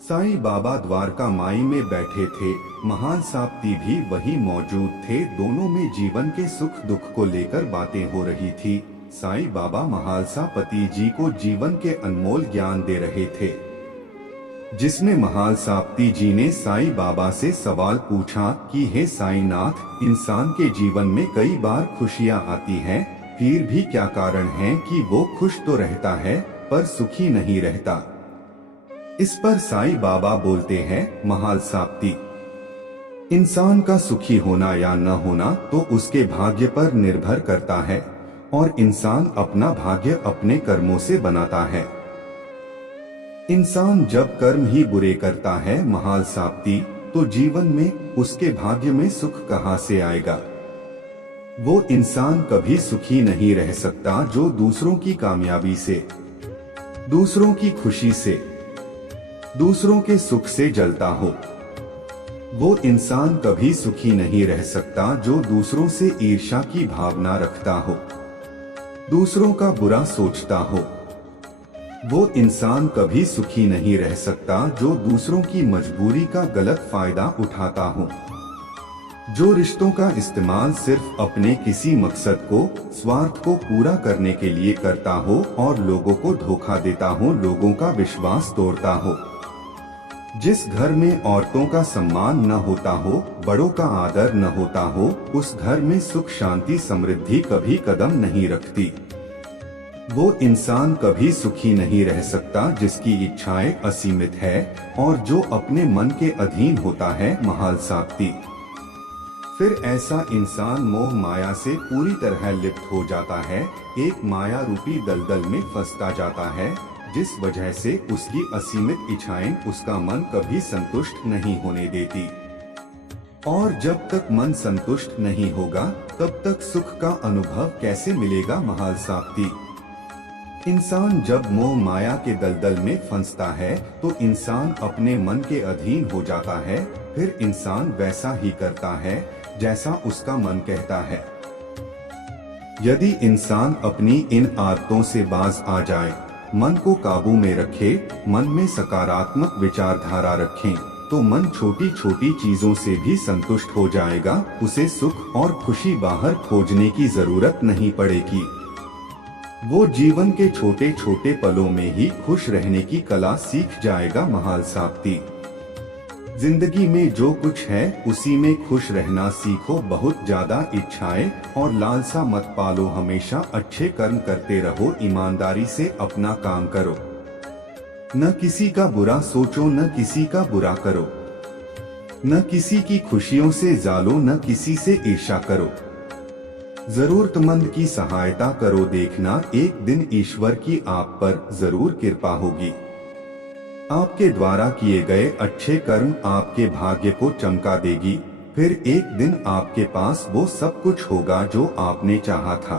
साईं बाबा द्वारका माई में बैठे थे, महालसापति भी वहीं मौजूद थे। दोनों में जीवन के सुख दुख को लेकर बातें हो रही थी। साईं बाबा महालसापति जी को जीवन के अनमोल ज्ञान दे रहे थे, जिसमें महालसापति जी ने साईं बाबा से सवाल पूछा कि हे साईंनाथ, इंसान के जीवन में कई बार खुशियां आती हैं, फिर भी क्या कारण है कि वो खुश तो रहता है पर सुखी नहीं रहता। इस पर साईं बाबा बोलते हैं, महालसापति, इंसान का सुखी होना या न होना तो उसके भाग्य पर निर्भर करता है और इंसान अपना भाग्य अपने कर्मों से बनाता है। इंसान जब कर्म ही बुरे करता है महालसापति, तो जीवन में उसके भाग्य में सुख कहां से आएगा। वो इंसान कभी सुखी नहीं रह सकता जो दूसरों की कामयाबी से, दूसरों की खुशी से, दूसरों के सुख से जलता हो। वो इंसान कभी सुखी नहीं रह सकता जो दूसरों से ईर्ष्या की भावना रखता हो, दूसरों का बुरा सोचता हो। वो इंसान कभी सुखी नहीं रह सकता जो दूसरों की मजबूरी का गलत फायदा उठाता हो, जो रिश्तों का इस्तेमाल सिर्फ अपने किसी मकसद को, स्वार्थ को पूरा करने के लिए करता हो और लोगों को धोखा देता हो, लोगों का विश्वास तोड़ता हो। जिस घर में औरतों का सम्मान न होता हो, बड़ों का आदर न होता हो, उस घर में सुख शांति समृद्धि कभी कदम नहीं रखती। वो इंसान कभी सुखी नहीं रह सकता जिसकी इच्छाएं असीमित है और जो अपने मन के अधीन होता है महालसापति। फिर ऐसा इंसान मोह माया से पूरी तरह लिप्त हो जाता है, एक माया रूपी दलदल में फंसता जाता है, जिस वजह से उसकी असीमित इच्छाएं उसका मन कभी संतुष्ट नहीं होने देती। और जब तक मन संतुष्ट नहीं होगा तब तक सुख का अनुभव कैसे मिलेगा महालसापति। इंसान जब मोह माया के दलदल में फंसता है तो इंसान अपने मन के अधीन हो जाता है, फिर इंसान वैसा ही करता है जैसा उसका मन कहता है। यदि इंसान अपनी इन आदतों से बाज आ जाए, मन को काबू में रखे, मन में सकारात्मक विचारधारा रखें, तो मन छोटी छोटी चीजों से भी संतुष्ट हो जाएगा। उसे सुख और खुशी बाहर खोजने की जरूरत नहीं पड़ेगी। वो जीवन के छोटे छोटे पलों में ही खुश रहने की कला सीख जाएगा महालसापति। जिंदगी में जो कुछ है उसी में खुश रहना सीखो। बहुत ज्यादा इच्छाएं और लालसा मत पालो, हमेशा अच्छे कर्म करते रहो, ईमानदारी से अपना काम करो, न किसी का बुरा सोचो, न किसी का बुरा करो, न किसी की खुशियों से जालो, न किसी से ईर्ष्या करो। जरूरतमंद की सहायता करो, देखना एक दिन ईश्वर की आप पर जरूर कृपा होगी। आपके द्वारा किए गए अच्छे कर्म आपके भाग्य को चमका देगी। फिर एक दिन आपके पास वो सब कुछ होगा जो आपने चाहा था।